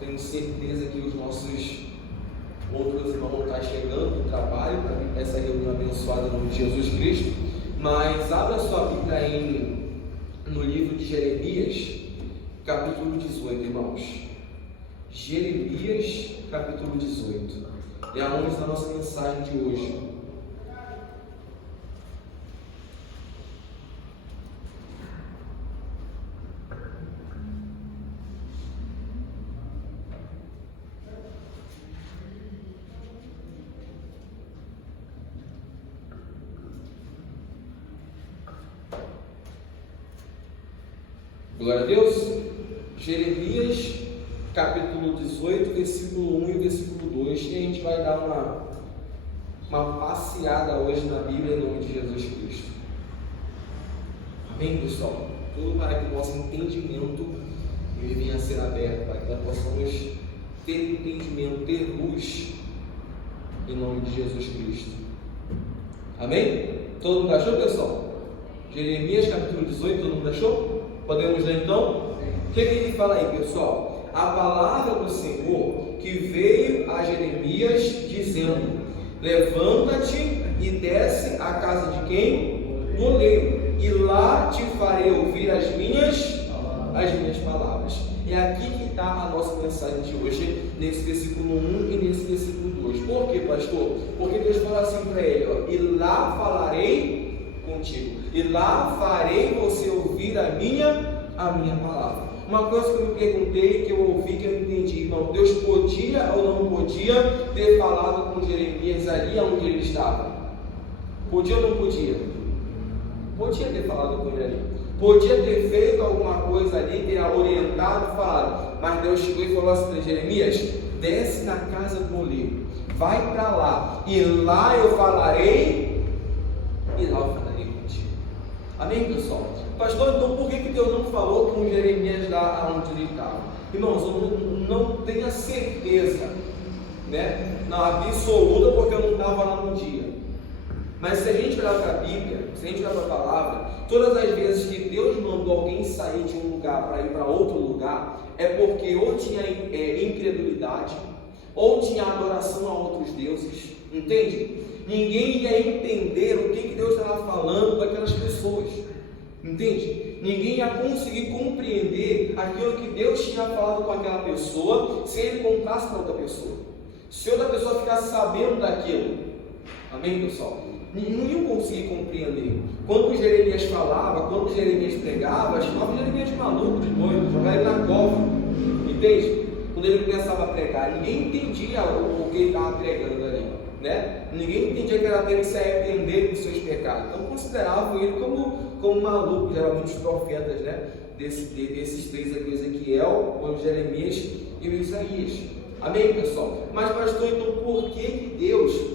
Tenho certeza que os nossos outros irmãos vão estar chegando do trabalho para vir para essa reunião abençoada em nome de Jesus Cristo. Mas abra sua Bíblia no livro de Jeremias, capítulo 18, irmãos. Jeremias, capítulo 18. É a onde está a nossa mensagem de hoje. Glória a Deus. Jeremias, capítulo 18, versículo 1 e versículo 2. E a gente vai dar uma passeada hoje na Bíblia em nome de Jesus Cristo. Amém, pessoal? Tudo para que o nosso entendimento ele venha a ser aberto, para que nós possamos ter entendimento, ter luz em nome de Jesus Cristo. Amém? Todo mundo achou, pessoal? Jeremias, capítulo 18, todo mundo achou? Podemos ler então? O que ele fala aí, pessoal? A palavra do Senhor que veio a Jeremias dizendo: levanta-te e desce à casa de quem? Do oleiro, e lá te farei ouvir as minhas palavras. É aqui que está a nossa mensagem de hoje, nesse versículo 1 e nesse versículo 2. Por quê, pastor? Porque Deus fala assim para ele, ó, e lá falarei contigo, e lá farei você ouvir a minha palavra. Uma coisa que eu me perguntei, que eu ouvi, que eu entendi, irmão, Deus podia ou não podia ter falado com Jeremias ali onde ele estava? Podia ou não podia? Podia ter falado com ele ali, podia ter feito alguma coisa ali, ter orientado, falado, mas Deus chegou e falou assim para Jeremias: desce na casa do oleiro, vai para lá, e lá eu falarei, e lá eu falarei contigo. Amém, pessoal? Pastor, então por que Deus não falou com Jeremias lá onde ele estava? Irmãos, eu não tenho a certeza, né? Não, absoluta, porque eu não estava lá no dia. Mas se a gente olhar para a Bíblia, se a gente olhar para a palavra, todas as vezes que Deus mandou alguém sair de um lugar para ir para outro lugar, é porque ou tinha incredulidade, ou tinha adoração a outros deuses, entende? Ninguém ia entender o que Deus estava falando com aquelas pessoas, entende? Ninguém ia conseguir compreender aquilo que Deus tinha falado com aquela pessoa se ele contasse para outra pessoa, se outra pessoa ficasse sabendo daquilo. Amém, pessoal? Não iam conseguir compreender. Quando Jeremias falava, quando Jeremias pregava, chamava Jeremias de maluco, de doido, jogava ele na cova, entende? Quando ele começava a pregar, ninguém entendia o que ele estava pregando ali, né? Ninguém entendia que era ter que se arrepender dos seus pecados. Então consideravam ele como maluco, geralmente os profetas, né? Desses três aqui, Ezequiel, o Jeremias e o Isaías. Amém, pessoal? Mas pastor, então por que Deus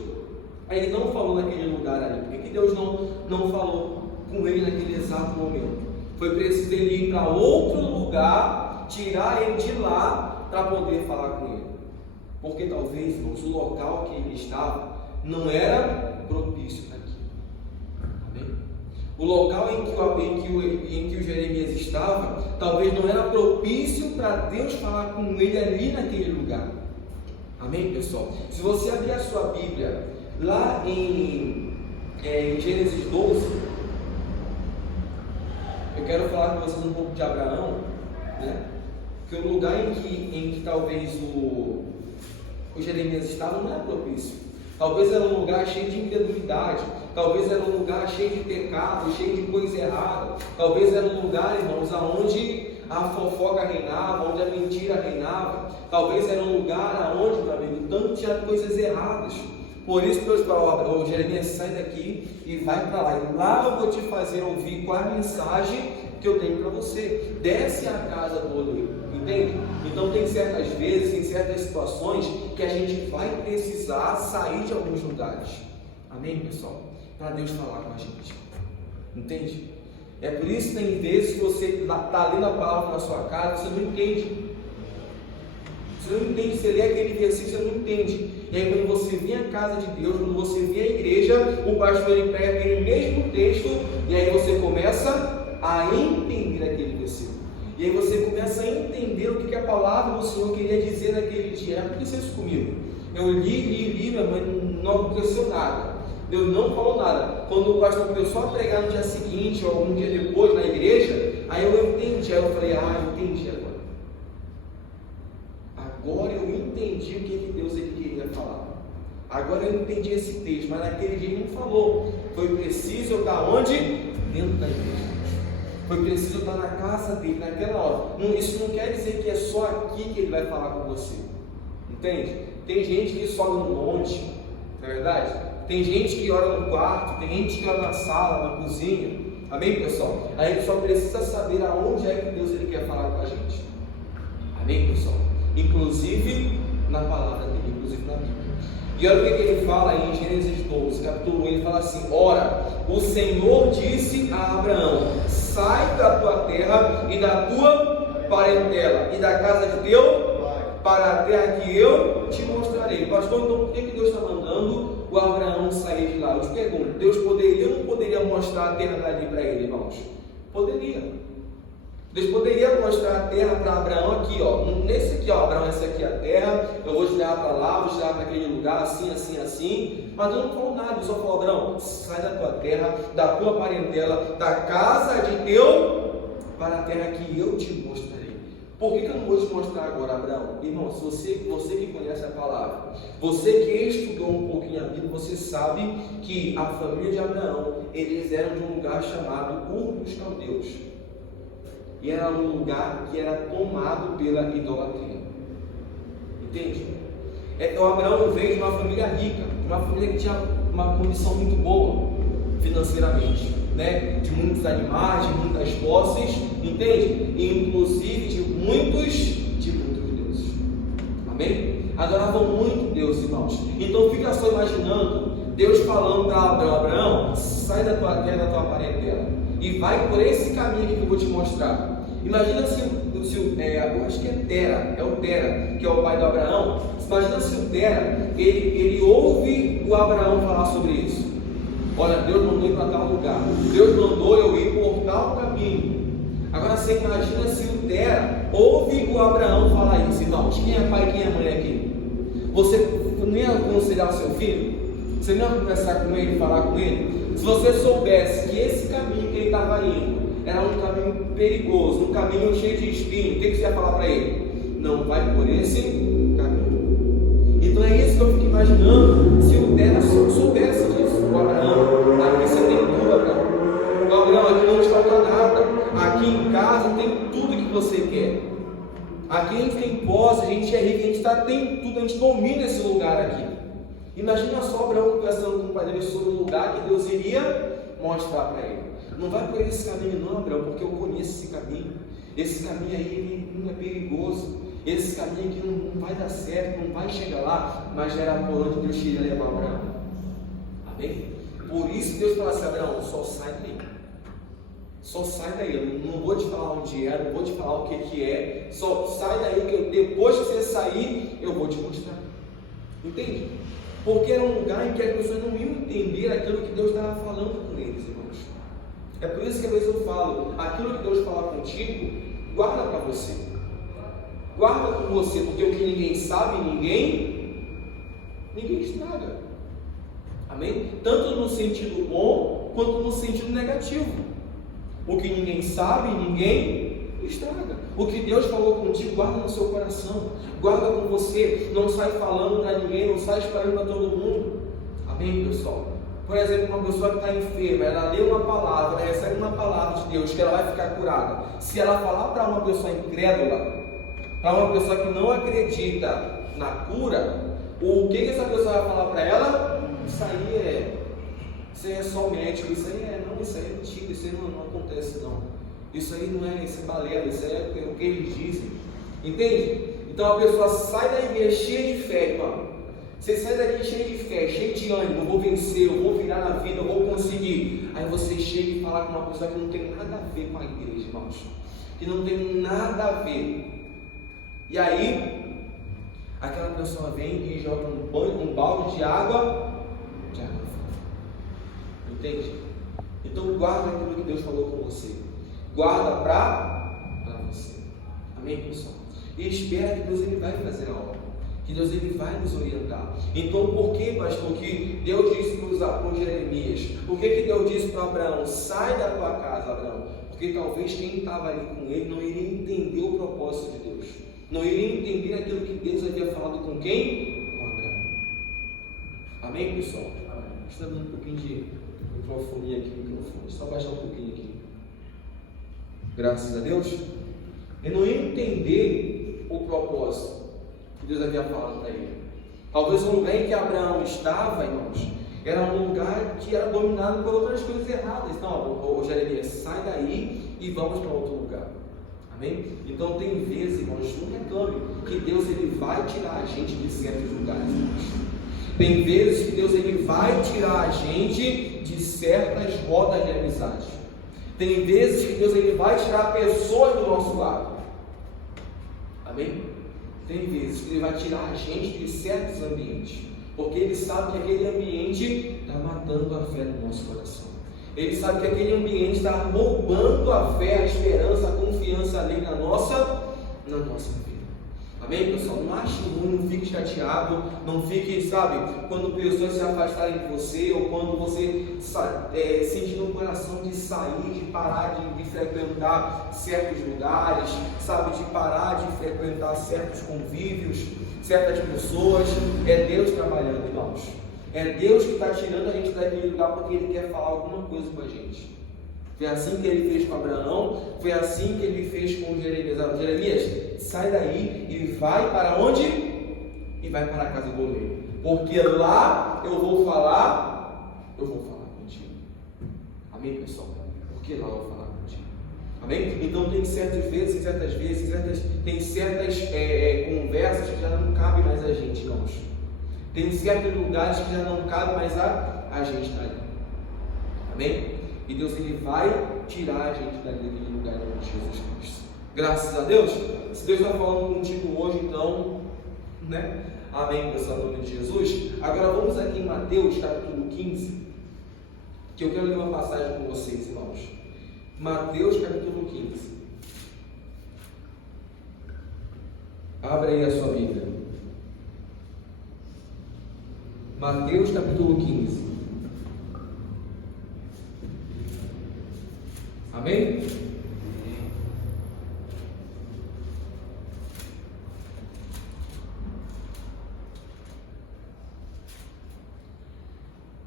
ele não falou naquele lugar ali? Por que Deus não falou com ele naquele exato momento? Foi preciso ele ir para outro lugar, tirar ele de lá para poder falar com ele. Porque talvez, irmãos, o local que ele estava não era propício para aquilo. Amém? O local em que o Jeremias estava, talvez não era propício para Deus falar com ele ali naquele lugar. Amém, pessoal? Se você abrir a sua Bíblia lá em Gênesis 12, eu quero falar com vocês um pouco de Abraão, né? Que o lugar em que talvez o Jeremias estava não era propício. Talvez era um lugar cheio de incredulidade, talvez era um lugar cheio de pecado, cheio de coisa errada, talvez era um lugar, irmãos, onde a fofoca reinava, onde a mentira reinava, talvez era um lugar onde, meu amigo, tanto tinha coisas erradas. Por isso Deus falou: Jeremias, sai daqui e vai para lá, e lá eu vou te fazer ouvir qual é a mensagem que eu tenho para você. Desce à casa do oleiro, entende? Então tem certas vezes, em certas situações, que a gente vai precisar sair de alguns lugares. Amém, pessoal? Para Deus falar com a gente, entende? É por isso que tem vezes que você está lendo a palavra na sua casa, você não entende. Você não entende, você lê aquele versículo, você não entende. E aí quando você vem à casa de Deus, quando você vem à igreja, o pastor ele prega aquele mesmo texto, e aí você começa a entender aquele versículo. E aí você começa a entender o que a palavra do Senhor queria dizer naquele dia. Aconteceu isso comigo. Eu li, minha mãe não aconteceu nada. Deus não falou nada. Quando o pastor começou a pregar no dia seguinte, ou um dia depois na igreja, aí eu entendi. Aí eu falei, eu entendi agora. Agora eu entendi o que Deus queria falar. Agora eu entendi esse texto, mas naquele dia ele não falou. Foi preciso eu estar onde? Dentro da igreja. Foi preciso eu estar na casa dele, naquela hora. Isso não quer dizer que é só aqui que ele vai falar com você. Entende? Tem gente que sobe no monte, não é verdade? Tem gente que ora no quarto, tem gente que ora na sala, na cozinha. Amém, pessoal? A gente só precisa saber aonde é que Deus ele quer falar com a gente. Amém, pessoal? Inclusive na palavra dele, inclusive na Bíblia. E olha o que ele fala aí em Gênesis 12, capítulo 1, ele fala assim: ora, o Senhor disse a Abraão: sai da tua terra e da tua parentela e da casa de teu para a terra que eu te mostrarei. Pastor, então por que Deus está mandando o Abraão sair de lá? Eu te pergunto, Deus poderia ou não poderia mostrar a terra dali para ele, irmãos? Poderia. Deus poderia mostrar a terra para Abraão aqui, ó. Nesse aqui, ó, Abraão, essa aqui é a terra, eu vou te levar para lá, vou te levar para aquele lugar, assim, assim, assim. Mas Deus não falou nada, Deus só falou: Abraão, sai da tua terra, da tua parentela, da casa de teu, para a terra que eu te mostrarei. Por que eu não vou te mostrar agora, Abraão? Irmão, se você que conhece a palavra, você que estudou um pouquinho a Bíblia, você sabe que a família de Abraão, eles eram de um lugar chamado Ur dos Caldeus. E era um lugar que era tomado pela idolatria. Entende? O Abraão veio de uma família rica, de uma família que tinha uma condição muito boa financeiramente, né? De muitos animais, de muitas posses, entende? E inclusive de muitos deuses. Amém? Adoravam muito Deus, irmãos. Então fica só imaginando Deus falando para Abraão: sai da tua terra, da tua parentela, e vai por esse caminho que eu vou te mostrar. Imagina se eu acho que é Tera, que é o pai do Abraão. Imagina se o Tera, ele ouve o Abraão falar sobre isso. Olha, Deus mandou ir para tal lugar, Deus mandou eu ir por tal caminho. Agora você imagina se o Tera ouve o Abraão falar isso. Irmãos, quem é pai e quem é mãe aqui? Você não ia aconselhar o seu filho? Você não ia conversar com ele, falar com ele? Se você soubesse que esse caminho que ele estava indo era um caminho perigoso, um caminho cheio de espinho, o que você ia falar para ele? Não vai por esse caminho. Então é isso que eu fico imaginando, se o Tera soubesse disso. O Abraão, aqui você tem tudo, Abraão. O Abraão, aqui não te falta nada. Aqui em casa tem tudo que você quer. Aqui a gente tem posse, a gente é rico, a gente tem tudo, a gente domina esse lugar aqui. Imagina só Abraão conversando com o pai dele sobre o lugar que Deus iria mostrar para ele. Não vai por esse caminho não, Abraão, porque eu conheço esse caminho. Esse caminho aí ele não é perigoso. Esse caminho aqui não vai dar certo, não vai chegar lá, mas era por onde Deus queria levar Abraão. Amém? Por isso Deus fala assim: Abraão, só sai daí. Só sai daí. Eu não vou te falar onde é, não vou te falar o que é. Só sai daí que depois que você sair, eu vou te mostrar. Entende? Porque era um lugar em que as pessoas não iam entender aquilo que Deus estava falando com eles, irmãos. É por isso que às vezes eu falo: aquilo que Deus fala contigo, guarda para você. Guarda com você, porque o que ninguém sabe, ninguém estraga. Amém? Tanto no sentido bom, quanto no sentido negativo. O que ninguém sabe, ninguém estraga. O que Deus falou contigo, guarda no seu coração. Guarda com você. Não sai falando para ninguém, não sai espalhando para todo mundo. Amém, pessoal? Por exemplo, uma pessoa que está enferma, ela lê uma palavra, ela recebe uma palavra de Deus, que ela vai ficar curada. Se ela falar para uma pessoa incrédula, para uma pessoa que não acredita na cura, o que essa pessoa vai falar para ela? Isso aí é só médico, isso aí é mentira, isso aí não acontece não. Isso aí não é, isso é balela, isso aí é o que eles dizem. Entende? Então a pessoa sai da igreja cheia de fé, irmão. Você sai daqui cheio de fé, cheio de ânimo: eu vou vencer, eu vou virar na vida, eu vou conseguir. Aí você chega e fala com uma pessoa que não tem nada a ver com a igreja, irmãos. Que não tem nada a ver. E aí, aquela pessoa vem e joga um balde de água fria. Entende? Então guarda aquilo que Deus falou com você. Guarda para você. Amém, pessoal? E espera que Deus ele vai fazer a obra, que Deus ele vai nos orientar. Então, por que, pastor, que Deus disse para Jeremias? Por que Deus disse para Abraão: sai da tua casa, Abraão? Porque talvez quem estava ali com ele não iria entender o propósito de Deus, não iria entender aquilo que Deus havia falado com quem? Com Abraão. Amém, pessoal? Amém. Está dando um pouquinho de microfonia aqui, só baixar um pouquinho aqui. Graças a Deus. Ele não ia entender o propósito que Deus havia falado para ele. Talvez o lugar em que Abraão estava, irmãos, era um lugar que era dominado por outras coisas erradas. Então, Jeremias, sai daí e vamos para outro lugar. Amém? Então tem vezes, irmãos, não reclame que Deus ele vai tirar a gente de certos lugares, irmãos. Tem vezes que Deus ele vai tirar a gente de certas rodas de amizade. Tem vezes que Deus ele vai tirar pessoas do nosso lado. Amém? Tem vezes que ele vai tirar a gente de certos ambientes, porque ele sabe que aquele ambiente está matando a fé do nosso coração. Ele sabe que aquele ambiente está roubando a fé, a esperança, a confiança ali na nossa vida. Amém, pessoal? Não ache ruim, não fique chateado, não fique, sabe, quando pessoas se afastarem de você, ou quando você sentir no coração de sair, de parar de frequentar certos lugares, sabe, de parar de frequentar certos convívios, certas pessoas. É Deus trabalhando, irmãos. É Deus que está tirando a gente daquele lugar porque Ele quer falar alguma coisa com a gente. Foi assim que Ele fez com Abraão, foi assim que Ele fez com Jeremias. Jeremias, sai daí e vai para onde? E vai para a casa do oleiro, porque lá eu vou falar contigo. Amém, pessoal? Porque lá eu vou falar contigo. Amém? Então tem certas vezes, tem certas conversas que já não cabem mais a gente, irmãos. Tem certos lugares que já não cabe mais a gente estar ali. Amém? E Deus ele vai tirar a gente daquele lugar em nome de Jesus Cristo. Graças a Deus. Se Deus está falando contigo hoje, então, né? Amém, pessoal, em nome de Jesus. Agora vamos aqui em Mateus capítulo 15, que eu quero ler uma passagem com vocês, irmãos. Mateus capítulo 15. Abra aí a sua Bíblia. Mateus capítulo 15. Amém?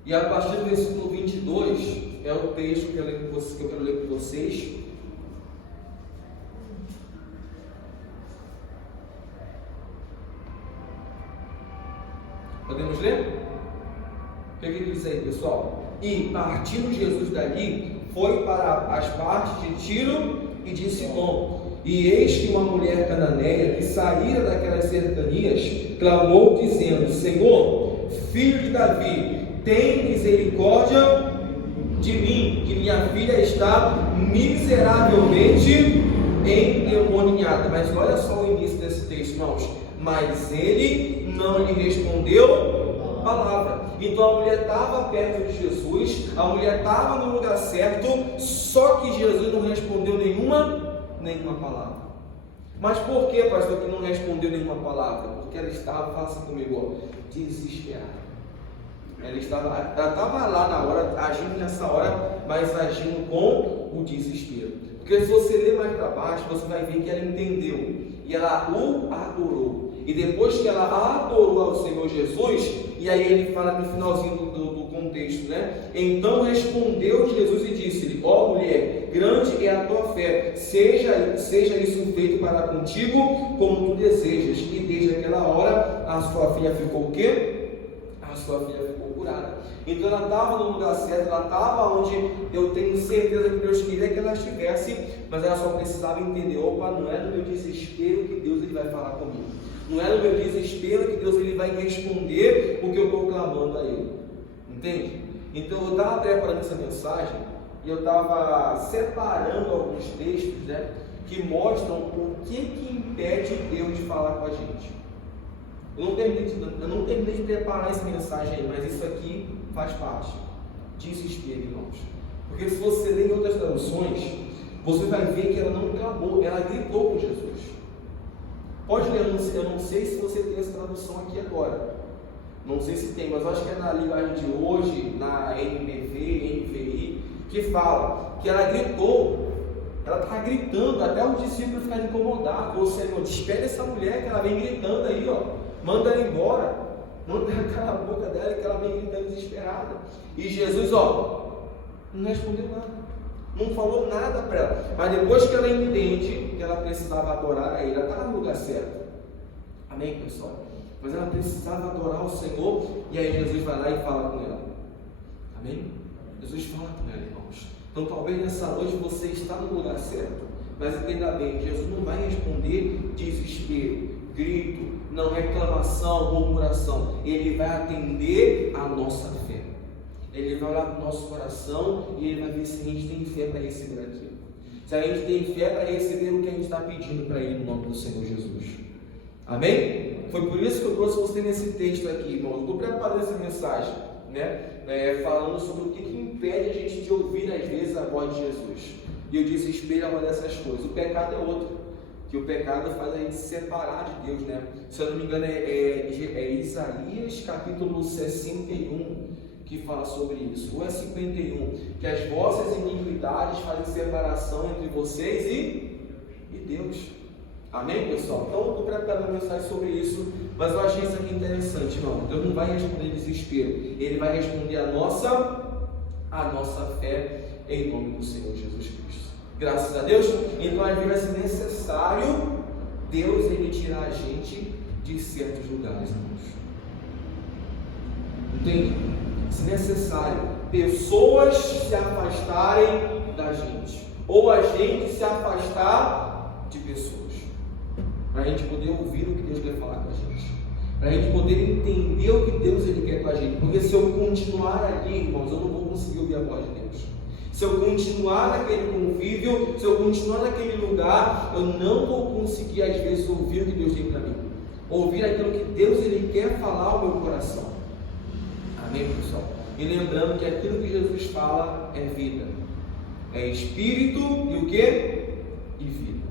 E a partir do versículo 22 é o texto que eu quero ler com vocês. Podemos ler? O que diz aí, pessoal? E partindo Jesus dali, foi para as partes de Tiro e de Sidom. E eis que uma mulher cananeia que saíra daquelas cercanias clamou dizendo: Senhor, filho de Davi, tem misericórdia de mim, que minha filha está miseravelmente endemoniada. Mas olha só o início desse texto, irmãos. Mas ele não lhe respondeu palavra. Então a mulher estava perto de Jesus, a mulher estava no lugar certo, só que Jesus não respondeu nenhuma palavra. Mas por que, pastor, que não respondeu nenhuma palavra? Porque ela estava, faça comigo, desesperada. Ela estava lá na hora, agindo nessa hora, mas agindo com o desespero. Porque se você ler mais para baixo, você vai ver que ela entendeu e ela o adorou. E depois que ela adorou ao Senhor Jesus, e aí ele fala no finalzinho do contexto, né? Então respondeu Jesus e disse-lhe: ó mulher, grande é a tua fé, seja isso feito para contigo como tu desejas. E desde aquela hora a sua filha ficou o quê? A sua filha ficou curada. Então ela estava no lugar certo, ela estava onde eu tenho certeza que Deus queria que ela estivesse, mas ela só precisava entender: opa, não é no meu desespero que Deus ele vai falar comigo. Não é no meu desespero que Deus ele vai responder o que eu estou clamando a Ele. Entende? Então eu estava preparando essa mensagem e eu estava separando alguns textos, né, que mostram o que impede Deus de falar com a gente. Eu não terminei de preparar essa mensagem aí, mas isso aqui faz parte. Desespero, irmãos. Porque se você ler em outras traduções, você vai ver que ela não clamou, ela gritou com Jesus. Pode ler, eu não sei se você tem essa tradução aqui agora. Não sei se tem, mas eu acho que é na linguagem de hoje, na NBV, NVI, que fala que ela gritou. Ela está gritando, até os discípulos ficaram incomodados. Ô Senhor, despede essa mulher que ela vem gritando aí, ó. Manda ela embora. Manda calar a boca dela que ela vem gritando desesperada. E Jesus, ó, não respondeu nada. Não falou nada para ela. Mas depois que ela entende que ela precisava adorar a Ele, ela está no lugar certo. Amém, pessoal? Mas ela precisava adorar o Senhor. E aí Jesus vai lá e fala com ela. Amém? Jesus fala com ela, irmãos. Então talvez nessa noite você está no lugar certo, mas entenda bem, Jesus não vai responder desespero, grito, não reclamação, murmuração. Ele vai atender a nossa fé. Ele vai olhar para o nosso coração e Ele vai ver se a gente tem fé para receber aquilo. Se a gente tem fé para receber o que a gente está pedindo para Ele no nome do Senhor Jesus. Amém? Foi por isso que eu trouxe você nesse texto aqui, irmão. Eu estou preparando essa mensagem, falando sobre o que impede a gente de ouvir às vezes a voz de Jesus. E o desespero é uma dessas coisas. O pecado é outro, que o pecado faz a gente se separar de Deus, né? Se eu não me engano é Isaías capítulo 61 que fala sobre isso, ou é 51, que as vossas iniquidades fazem separação entre vocês e Deus. Amém, pessoal? Então eu estou preparando uma mensagem sobre isso, mas eu achei isso aqui interessante, irmão. Deus não vai responder desespero, Ele vai responder a nossa fé em nome do Senhor Jesus Cristo. Graças a Deus. Então às vezes vai ser necessário Deus Ele tirar a gente de certos lugares, irmãos. Entende? Se necessário pessoas se afastarem da gente, ou a gente se afastar de pessoas, para a gente poder ouvir o que Deus quer falar com a gente, para a gente poder entender o que Deus Ele quer com a gente. Porque se eu continuar ali, irmãos, eu não vou conseguir ouvir a voz de Deus. Se eu continuar naquele convívio, se eu continuar naquele lugar, eu não vou conseguir às vezes ouvir o que Deus tem para mim, ouvir aquilo que Deus Ele quer falar ao meu coração. Amém, pessoal? E lembrando que aquilo que Jesus fala é vida, é espírito e o que? E vida.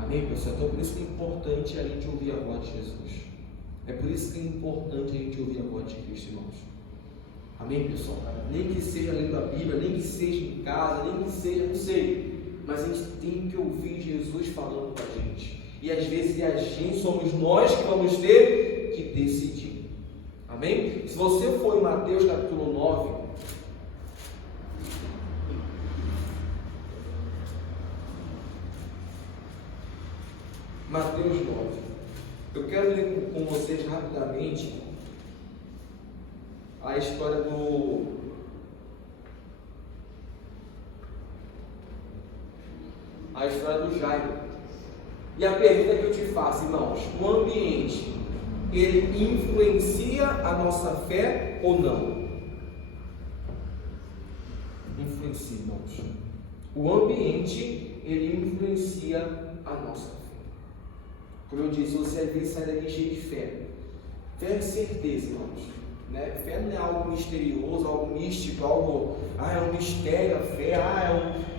Amém, pessoal? Então por isso que é importante a gente ouvir a voz de Jesus. É por isso que é importante a gente ouvir a voz de Cristo, irmãos. Amém, pessoal? Nem que seja lendo a Bíblia, nem que seja em casa, nem que seja, não sei, mas a gente tem que ouvir Jesus falando com a gente. E às vezes a gente, somos nós que vamos ter que decidir. Amém? Se você for em Mateus capítulo 9, Mateus 9, eu quero ler com vocês rapidamente a história do Jairo. E a pergunta que eu te faço, irmãos: o ambiente, ele influencia a nossa fé ou não? Influencia, irmãos. O ambiente, ele influencia a nossa fé. Como eu disse, você às vezes sai daqui cheio de fé. Fé é certeza, irmãos. Fé não é algo misterioso, algo místico, algo, é um mistério a fé,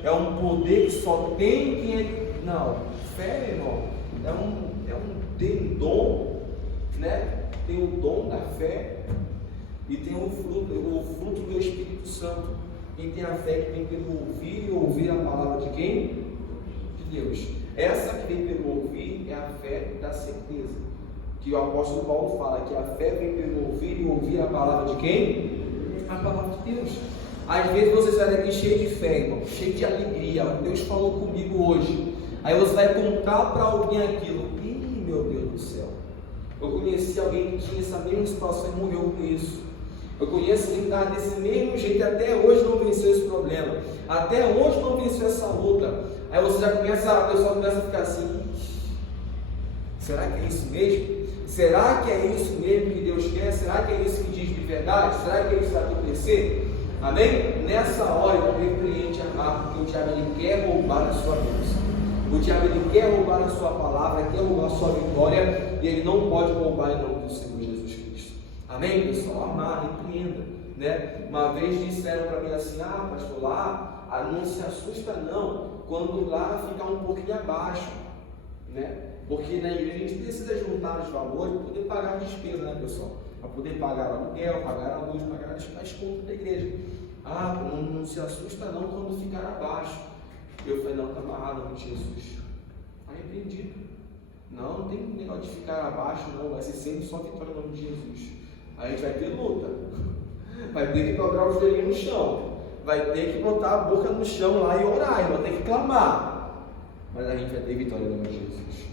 é um poder que só tem quem é. Não, fé, irmão, tem um dom, tem o dom da fé e tem o fruto do Espírito Santo. Quem tem a fé que vem pelo ouvir e ouvir a palavra de quem? De Deus. Essa que vem pelo ouvir é a fé da certeza, que o apóstolo Paulo fala que a fé vem pelo ouvir e ouvir a palavra de quem? A palavra de Deus. Às vezes você sai daqui cheio de fé, irmão, cheio de alegria. Deus falou comigo hoje. Aí você vai contar para alguém aquilo. Ih, meu Deus do céu, eu conheci alguém que tinha essa mesma situação e morreu com isso. Eu conheço alguém que estava desse mesmo jeito e até hoje não venceu esse problema, até hoje não venceu essa luta. Aí você já começa, a pessoa começa a ficar assim: será que é isso mesmo? Será que é isso mesmo que Deus quer? Será que é isso que diz de verdade? Será que é isso que vai acontecer? Amém? Nessa hora eu repreende a marca, porque o diabo ele quer roubar a sua bênção. O diabo ele quer roubar a sua palavra, quer roubar a sua vitória, e ele não pode roubar em nome do Senhor Jesus Cristo. Amém, pessoal? Amar, repreenda. Uma vez disseram para mim assim: pastor, lá não se assusta não, quando lá fica um pouquinho abaixo. Porque na igreja a gente precisa juntar os valores para poder pagar a despesa, né, pessoal? Para poder pagar o aluguel, pagar a luz, pagar as contas da igreja. Não se assusta não quando ficar abaixo. Eu falei, não, está amarrado com Jesus. Arrependido. Não tem negócio de ficar abaixo, não. Vai ser sempre só vitória no nome de Jesus. A gente vai ter luta. Vai ter que dobrar os joelhos no chão. Vai ter que botar a boca no chão lá e orar. Vai ter que clamar. Mas a gente vai ter vitória no nome de Jesus.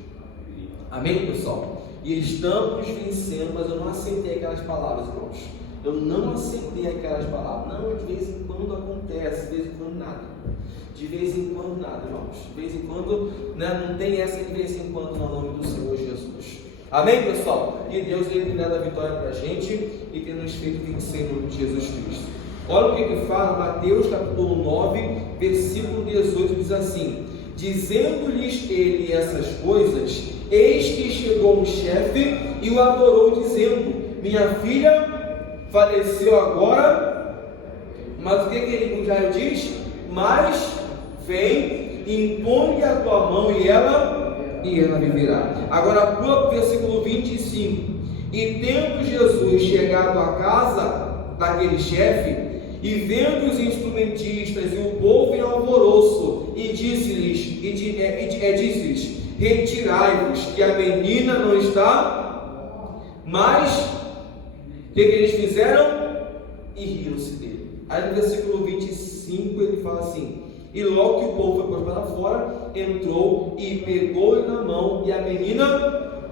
Amém, pessoal? E estamos vencendo, mas eu não aceitei aquelas palavras, irmãos. Eu não aceitei aquelas palavras. Não, de vez em quando acontece, de vez em quando nada. De vez em quando nada, irmãos. De vez em quando, né, não tem essa de vez em quando no nome do Senhor Jesus. Amém, pessoal? E Deus tem dado a vitória para a gente e tem nos feito vencer no nome de Jesus Cristo. Olha o que fala Mateus capítulo 9, versículo 18, diz assim: dizendo-lhes ele essas coisas, eis que chegou um chefe e o adorou, dizendo: minha filha faleceu agora. Mas o que ele já diz? Mas vem, impõe-lhe a tua mão e ela viverá. Agora pula para o versículo 25. E tendo Jesus chegado à casa daquele chefe, e vendo os instrumentistas e o povo em alvoroço, e disse-lhes, retirai-vos, que a menina não está. Mas o que eles fizeram? E riram-se dele. Aí no versículo 25 ele fala assim: e logo que o povo foi para fora, entrou e pegou-lhe na mão, e a menina,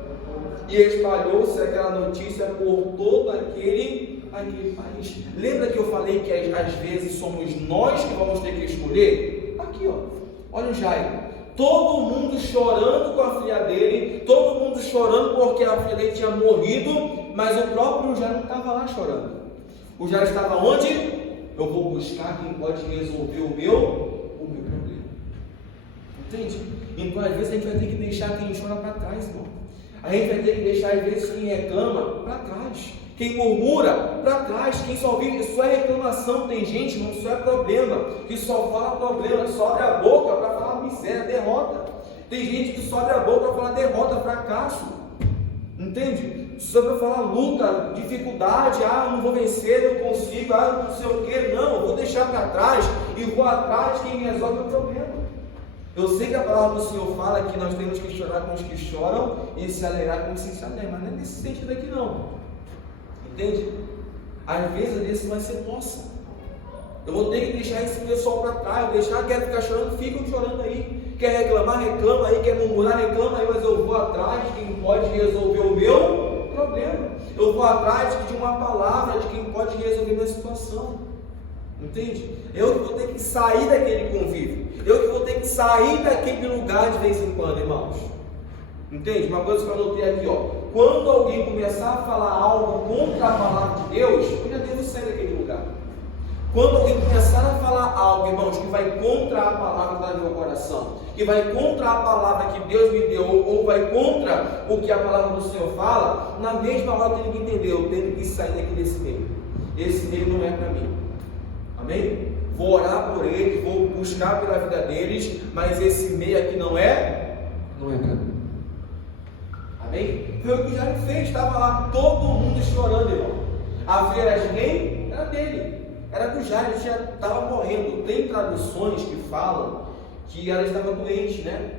e espalhou-se aquela notícia por todo aquele país. Lembra que eu falei que às vezes somos nós que vamos ter que escolher? Aqui, ó, olha o Jairo, todo mundo chorando com a filha dele, todo mundo chorando porque a filha dele tinha morrido, mas o próprio Jairo não estava lá chorando. O Jairo estava onde? Eu vou buscar quem pode resolver o meu problema. Entende? Então às vezes a gente vai ter que deixar quem chora para trás, irmão. A gente vai ter que deixar às vezes quem reclama para trás, quem murmura para trás, quem só vive, só é reclamação. Tem gente, não só é problema, que só fala problema, só abre a boca para falar miséria, derrota. Tem gente que só abre a boca para falar derrota, fracasso. Entende? Só para falar luta, dificuldade, não vou vencer, não consigo, não sei o que. Não, eu vou deixar para trás e vou atrás de quem resolve o problema. Eu sei que a palavra do Senhor fala que nós temos que chorar com os que choram e se alegrar com os que se alegram, mas não é nesse sentido aqui não. Entende? Às vezes esse vai ser nossa. Eu vou ter que deixar esse pessoal para trás. Eu quero ficar chorando, ficam chorando aí. Quer reclamar, reclama aí. Quer murmurar, reclama aí. Mas eu vou atrás de quem pode resolver o meu problema. Eu vou atrás de uma palavra de quem pode resolver a minha situação. Entende? Eu que vou ter que sair daquele convívio. Eu que vou ter que sair daquele lugar de vez em quando, irmãos. Entende? Uma coisa que eu anotei aqui, ó. Quando alguém começar a falar algo contra a palavra de Deus, eu já devo sair daquele lugar. Quando alguém começar a falar algo, irmãos, que vai contra a palavra do meu coração, que vai contra a palavra que Deus me deu, ou vai contra o que a palavra do Senhor fala, na mesma hora eu tenho que entender, eu tenho que sair desse meio. Esse meio não é para mim. Amém? Vou orar por eles, vou buscar pela vida deles, mas esse meio aqui não é para mim. Amém? Foi o que o Jairo fez, estava lá todo mundo chorando, irmão. A filha era de quem? Era dele, era do Jairo, ele já estava morrendo. Tem traduções que falam que ela estava doente, né?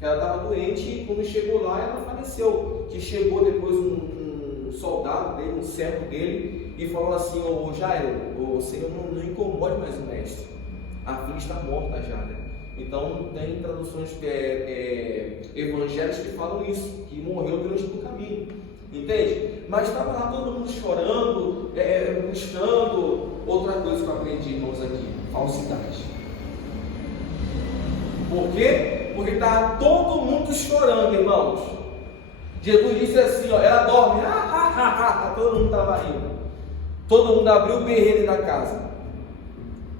Que ela estava doente e quando chegou lá ela faleceu. Que chegou depois um soldado dele, um servo dele, e falou assim: ô Jairo, o Senhor não incomode mais o mestre, a filha está morta já, né? Então tem traduções evangélicas que falam isso, que morreu durante o caminho, entende? Mas estava lá todo mundo chorando, buscando. Outra coisa que eu aprendi, irmãos, aqui: falsidade. Por quê? Porque estava todo mundo chorando, irmãos. Jesus disse assim, ó, ela dorme, todo mundo estava rindo, todo mundo abriu o berreiro da casa,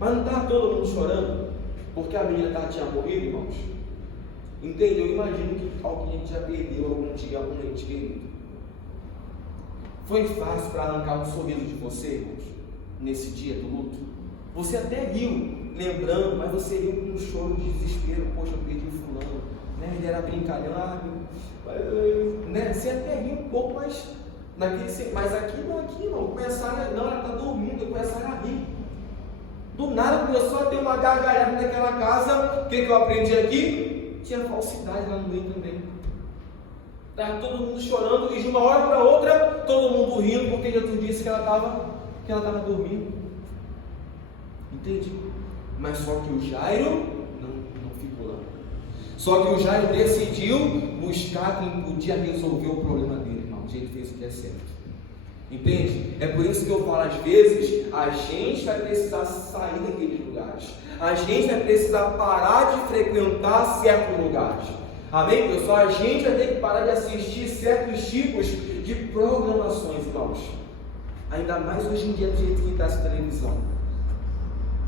mas não estava todo mundo chorando porque a menina tinha morrido, irmãos. Entende? Eu imagino que alguém já perdeu algum dia algum ente querido. Foi fácil para arrancar um sorriso de você, irmãos, nesse dia do luto? Você até riu lembrando, mas você riu com um choro de desespero. Poxa, eu perdi o fulano, né? Ele era brincalhão, Né? Você até ri um pouco, mas aqui não. Começaram, não, ela está dormindo, começaram a rir. Do nada começou a ter uma gargalhada naquela casa. O que eu aprendi aqui? Tinha falsidade lá no meio também. Estava todo mundo chorando e de uma hora para outra, todo mundo rindo, porque Jesus disse que ela estava dormindo. Entende? Mas só que o Jairo não ficou lá. Só que o Jairo decidiu buscar quem podia resolver o problema dele, irmão. Ele fez o que é certo. Entende? É por isso que eu falo, às vezes, a gente vai precisar sair daqueles lugares. A gente vai precisar parar de frequentar certos lugares. Amém, pessoal? A gente vai ter que parar de assistir certos tipos de programações, irmãos. Ainda mais hoje em dia, do jeito que está essa televisão.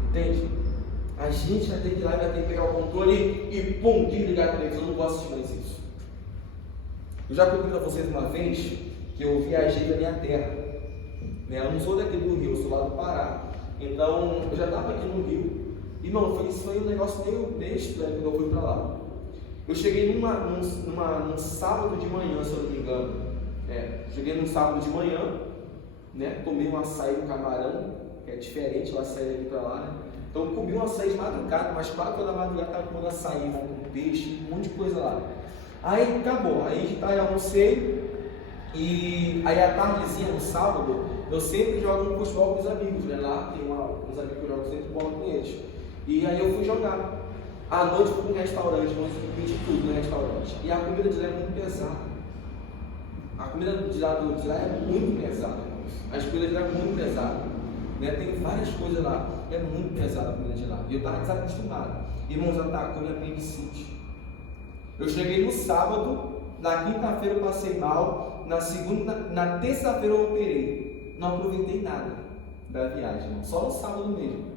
Entende? A gente vai ter que ir lá e vai ter que pegar o controle e pum, desligar a televisão. Eu não gosto de mais isso. Eu já contei para vocês uma vez que eu viajei da minha terra. Eu não sou daqui do Rio, eu sou lá do Pará. Então, eu já estava aqui no Rio. Irmão, foi um negócio meio estranho quando eu fui para lá. Eu cheguei num sábado de manhã, se eu não me engano. Cheguei num sábado de manhã, né? Tomei um açaí com camarão, que é diferente o açaí daqui para lá, né? Então eu comi um açaí de madrugada, mas 4 horas da madrugada estava comendo açaí, com peixe, um monte de coisa lá. Aí acabou, aí de tarde eu almocei, e aí à tardezinha, no sábado, eu sempre jogo um futebol com os amigos, né? Lá tem uns amigos que eu jogo sempre bola com eles. E aí eu fui jogar. À noite eu fui para um restaurante, onde eu comi de tudo no restaurante. E a comida de lá é muito pesada. A comida de lá é muito pesada, irmãos. As comidas de lá é muito pesada. Né? Tem várias coisas lá. É muito pesada a comida de lá. E eu estava desacostumado. Irmãos, atacou minha apendicite. Eu cheguei no sábado, na quinta-feira eu passei mal, na terça-feira eu operei. Não aproveitei nada da viagem, irmão. Só no sábado mesmo.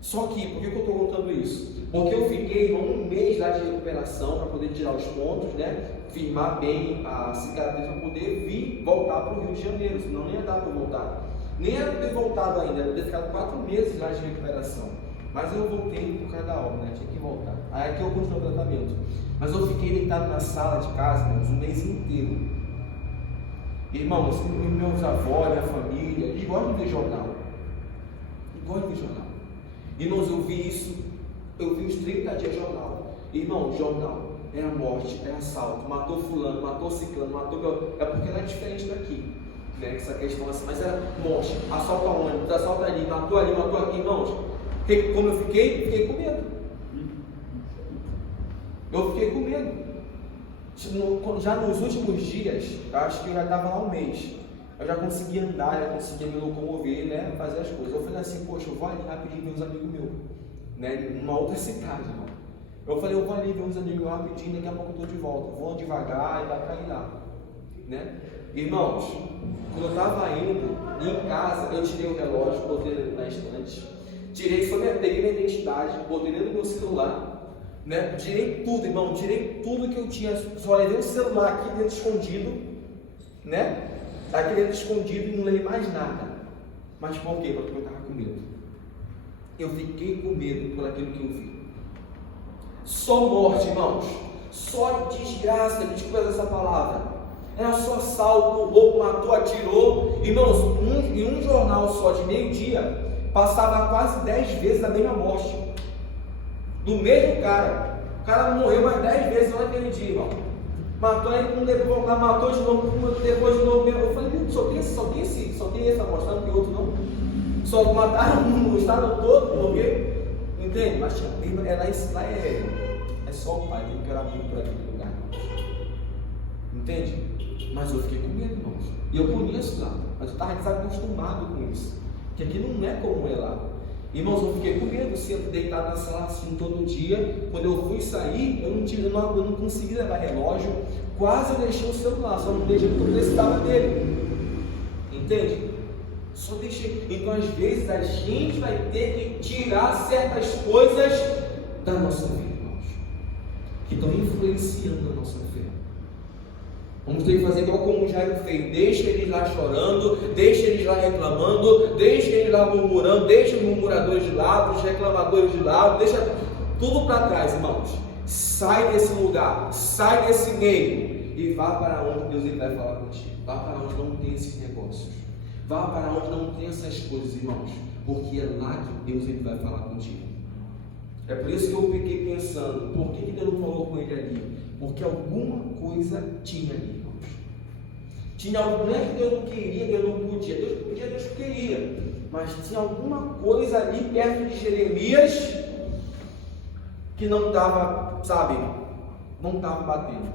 Só que, por que eu estou contando isso? Porque eu fiquei um mês lá de recuperação para poder tirar os pontos, né? Firmar bem a cicatriz para poder voltar para o Rio de Janeiro, senão nem ia dar para voltar. Nem era ter voltado ainda, era ter ficado 4 meses lá de recuperação. Mas eu voltei por causa da obra, né? Tinha que voltar. Aí aqui eu continuo o tratamento. Mas eu fiquei deitado na sala de casa, irmãos, um mês inteiro. Irmãos, meus avós, minha família, eles gostam de ver jornal. Irmãos, eu vi isso, eu vi os 30 dias de jornal. Irmão, jornal, era morte, era assalto, matou fulano, matou ciclano, matou... É porque ela é diferente daqui, né? Essa questão assim, mas era morte, assalto a ônibus, assalto ali, matou aqui, irmãos. Como eu fiquei com medo. Eu fiquei com medo. Já nos últimos dias, acho que eu já estava lá um mês. Eu já conseguia andar, já conseguia me locomover, né? Fazer as coisas. Eu falei assim, poxa, eu vou ali rapidinho ver uns amigos meus, né? Numa outra cidade, irmão. Eu falei, eu vou ali ver uns amigos meus rapidinho, daqui a pouco eu estou de volta. Vou devagar e dá para ir lá, né? Irmãos, quando eu estava indo em casa, eu tirei o relógio, botei na estante, peguei minha identidade, botei dentro do meu celular, né? Tirei tudo, irmão, tirei tudo que eu tinha, só levei o celular aqui dentro escondido, né? Aqui dentro escondido e não levei mais nada. Mas por quê? Porque eu estava com medo. Eu fiquei com medo por aquilo que eu vi. Só morte, irmãos. Só desgraça, desculpa essa palavra. Era só assalto, roubo, matou, atirou. Irmãos, em um jornal só de meio-dia, passava quase 10 vezes a mesma morte. Do mesmo cara. O cara morreu mais 10 vezes só naquele dia, irmão. Matou aí, matou de novo, depois de novo. Eu falei, só tem essa morte, não tem outro não. Só mataram no estado todo, porque, entende? Mas lá é só o pai, que era amigo por aquele lugar. Entende? Mas eu fiquei com medo, irmãos. E eu conheço lá, mas eu estava desacostumado com isso. Que aqui não é como é lá. Irmãos, eu fiquei com medo, sempre deitado na sala assim todo dia. Quando eu fui sair, eu não consegui levar relógio. Quase eu deixei o celular, só não deixei porque eu precisava dele. Entende? Só deixei. Então, às vezes, a gente vai ter que tirar certas coisas da nossa vida, irmãos, que estão influenciando a nossa fé. Vamos ter que fazer igual como o Jairo fez. Deixa eles lá chorando, deixa eles lá reclamando, deixa eles lá murmurando, deixa os murmuradores de lado, os reclamadores de lado, deixa tudo para trás, irmãos. Sai desse lugar, sai desse meio e vá para onde Deus ele vai falar contigo. Vá para onde não tem esses negócios. Vá para onde não tem essas coisas, irmãos, porque é lá que Deus ele vai falar contigo. É por isso que eu fiquei pensando, por que Deus não falou com ele ali? Porque alguma coisa tinha ali, irmãos. Tinha algo, não é que Deus não queria, Deus não podia. Deus podia, Deus queria. Mas tinha alguma coisa ali perto de Jeremias que não estava, sabe, não estava batendo.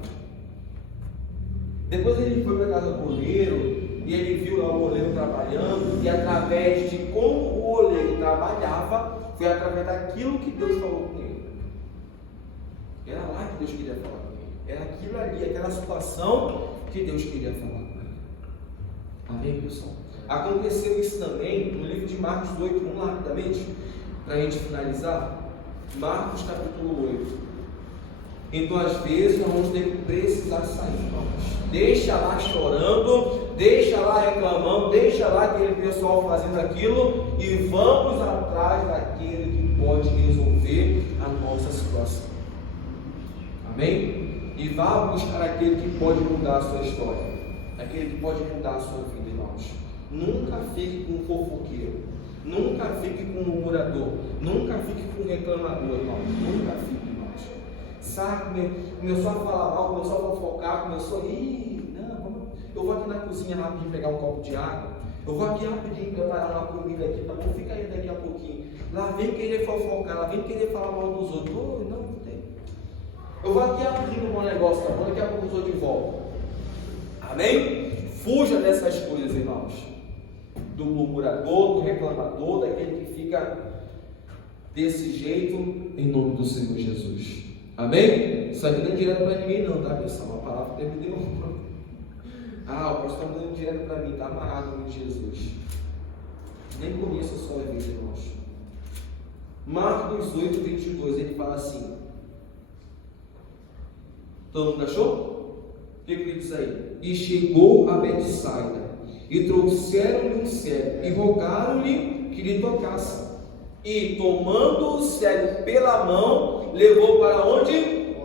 Depois ele foi para a casa do oleiro e ele viu lá o oleiro trabalhando, e através de como o oleiro trabalhava, foi através daquilo que Deus falou com ele. Era lá que Deus queria falar com ele. Era aquilo ali, aquela situação que Deus queria falar com ele. Amém, pessoal? Aconteceu isso também no livro de Marcos 8, vamos lá rapidamente, para a gente finalizar. Marcos capítulo 8. Então, às vezes, nós vamos ter que precisar sair, irmãos. Deixa lá chorando, deixa lá reclamando, deixa lá aquele pessoal fazendo aquilo e vamos atrás daquele que pode resolver a nossa situação. Amém? E vá buscar aquele que pode mudar a sua história, aquele que pode mudar a sua vida, irmãos. Nunca fique com um fofoqueiro, nunca fique com um murmurador, nunca fique com um reclamador, irmãos. Nunca fique, irmãos. Sabe, começou a falar mal, começou a fofocar, começou a eu vou aqui na cozinha rapidinho pegar um copo de água, eu vou aqui rapidinho preparar uma comida aqui, tá bom? Fica aí daqui a pouquinho. Lá vem querer fofocar, lá vem querer falar mal dos outros. Não tem. Eu vou aqui rapidinho no meu negócio, tá bom? Daqui a pouco eu estou de volta. Amém? Fuja dessas coisas, irmãos. Do murmurador, do reclamador, daquele que fica desse jeito, em nome do Senhor Jesus. Amém? Isso aqui não é direto para ninguém não, tá, pessoal? Uma palavra que deve ter um. O pastor está dando direto para mim, está amarrado no nome de Jesus. Nem conheço a sua vida, irmãos. Marcos 8, 22, ele fala assim. Todo mundo achou? O que ele diz aí? E chegou a Betsaida, e trouxeram-lhe um cego, e rogaram-lhe que lhe tocasse. E tomando o cego pela mão, levou para onde?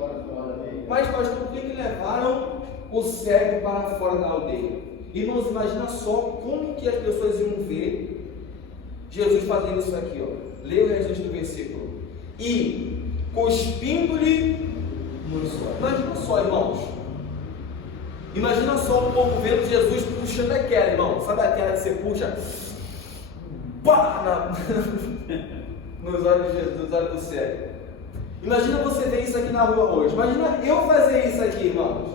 Mas pastor, por que levaram o cego para fora da aldeia? Irmãos, imagina só como que as pessoas iam ver Jesus fazendo isso aqui, ó. Leia o resto do versículo. E cuspindo-lhe nos olhos. Imagina só, irmãos. Imagina só o povo vendo Jesus puxando aquela, irmão. Sabe aquela que você puxa? Pá! Nos olhos de Jesus, nos olhos do cego. Imagina você ver isso aqui na rua hoje. Imagina eu fazer isso aqui, irmãos.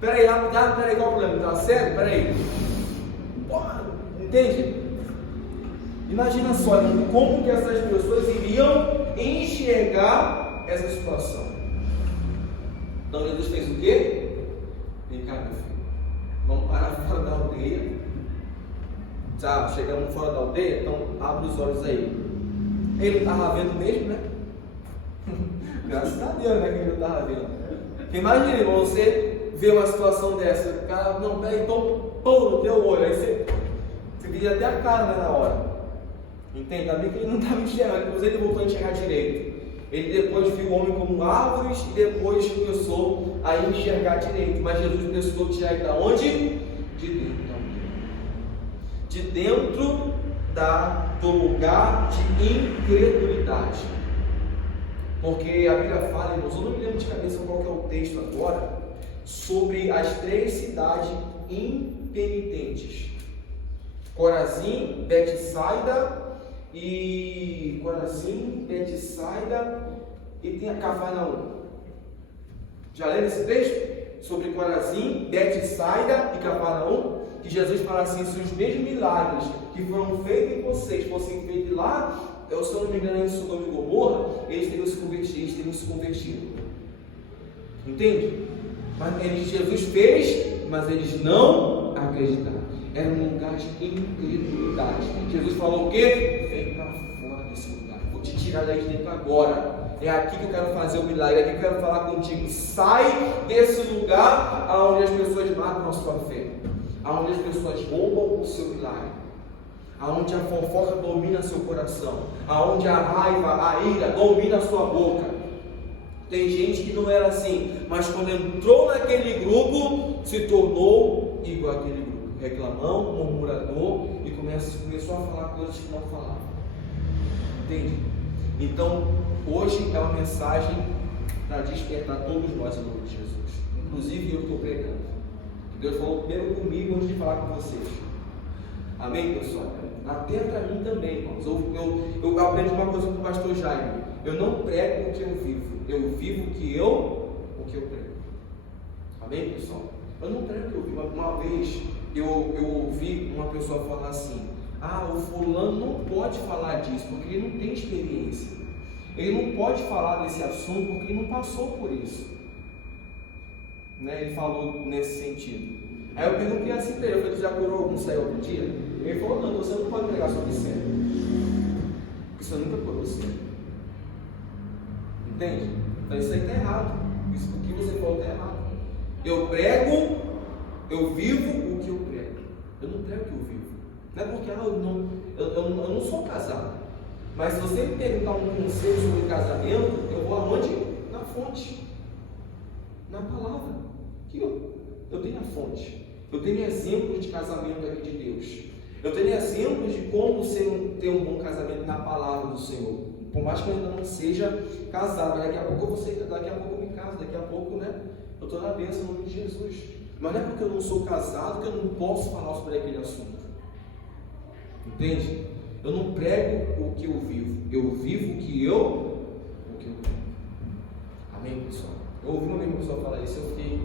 Peraí, rapidinho, peraí, qual o problema? Tá sério? Peraí. Entende? Imagina só como que essas pessoas iriam enxergar essa situação. Então Jesus fez o quê? Vem cá, meu filho. Vamos parar fora da aldeia. Sabe, chegamos fora da aldeia, então abre os olhos aí. Ele não estava vendo mesmo, né? Graças a Deus, né, que ele não estava vendo. Imagina, irmão, você vê uma situação dessa, o cara, não, peraí, então, pô, no teu olho, aí você vira até a cara, né, na hora. Entende? Ainda bem que ele não estava enxergando, depois ele voltou a enxergar direito. Ele depois viu o homem como árvores e depois começou a enxergar direito. Mas Jesus precisou tirar ele da onde? De dentro da aldeia. De dentro do lugar de incredulidade. Porque a Bíblia fala, irmãos, eu não me lembro de cabeça qual que é o texto agora, sobre as 3 cidades impenitentes: Corazim, Betsaida e tem a Cafarnaum. Já leram esse texto? Sobre Corazim, Betsaida e Cafarnaum, que Jesus fala assim: se os mesmos milagres que foram feitos em vocês fossem feitos lá, se eu não me engano, em Sodoma e Gomorra, eles teriam se convertido. Entende? Mas Jesus fez, mas eles não acreditaram. Era um lugar de incredulidade. Jesus falou o quê? Vem para fora desse lugar. Vou te tirar daí de dentro agora. É aqui que eu quero fazer o milagre. É aqui que eu quero falar contigo. Sai desse lugar onde as pessoas matam a sua fé, onde as pessoas roubam o seu milagre, aonde a fofoca domina seu coração, aonde a raiva, a ira domina a sua boca. Tem gente que não era assim, mas quando entrou naquele grupo, se tornou igual àquele grupo, reclamão, murmurador, e começou a falar coisas que não falava. Entende? Então, hoje é uma mensagem para despertar todos nós em nome de Jesus, inclusive eu que estou pregando. Deus falou primeiro comigo antes de falar com vocês. Amém, pessoal? Até para mim também, irmãos. Eu aprendi uma coisa com o pastor Jaime. Eu não prego o que eu vivo, eu vivo o que eu prego. Amém, pessoal? Eu não prego o que eu vivo. Uma vez eu ouvi uma pessoa falar assim: o fulano não pode falar disso porque ele não tem experiência. Ele não pode falar desse assunto porque ele não passou por isso. Né? Ele falou nesse sentido. Aí eu perguntei assim para ele: eu falei, tu já curou algum cego algum dia? Ele falou: não, você não pode pregar sobre cego, porque você nunca curou cego. Entende? Então isso aí está errado. Isso que você falou está errado. Eu prego, eu vivo o que eu prego. Eu não prego o que eu vivo. Não é porque eu não sou casado. Mas se você me perguntar um conselho sobre casamento, eu vou aonde? Na fonte, na palavra. Aqui, eu tenho a fonte. Eu tenho exemplos de casamento aqui de Deus. Eu tenho exemplos de como ter um bom casamento na palavra do Senhor. Por mais que eu ainda não seja casado, daqui a pouco eu me caso, daqui a pouco, né? Eu estou na bênção no nome de Jesus. Mas não é porque eu não sou casado que eu não posso falar sobre aquele assunto. Entende? Eu não prego o que eu vivo, eu vivo o que eu prego. Amém, pessoal? Eu ouvi uma pessoa falar isso, eu fiquei,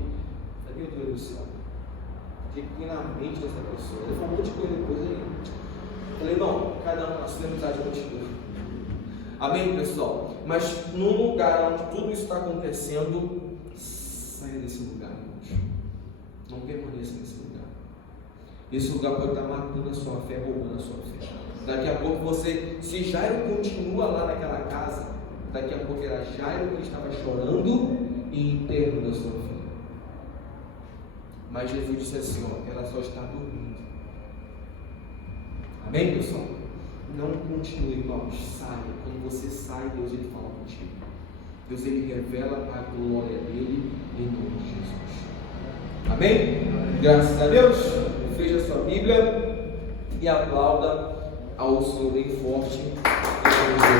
meu Deus do céu, fiquei na mente dessa pessoa. Ele falou um monte de coisa depois aí. Falei, não, cada um na sua amizade continua. Amém, pessoal? Mas num lugar onde tudo isso está acontecendo, saia desse lugar, irmãos. Não permaneça nesse lugar. Esse lugar pode estar matando a sua fé, roubando a sua fé. Daqui a pouco você, se Jairo continua lá naquela casa, daqui a pouco era Jairo que estava chorando e enterrando a sua filha. Mas Jesus disse assim, ela só está dormindo. Amém, pessoal? Não continue, irmãos, saia. Quando você sai, Deus ele fala contigo. Deus ele revela a glória dele em nome de Jesus. Amém? Graças a Deus. Feche a sua Bíblia e aplauda ao Senhor bem forte em nome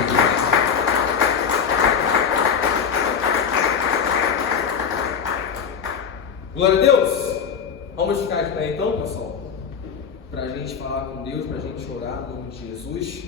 de Jesus. Glória a Deus. Vamos ficar de pé então, pessoal, para a gente falar com Deus, para a gente orar no nome de Jesus.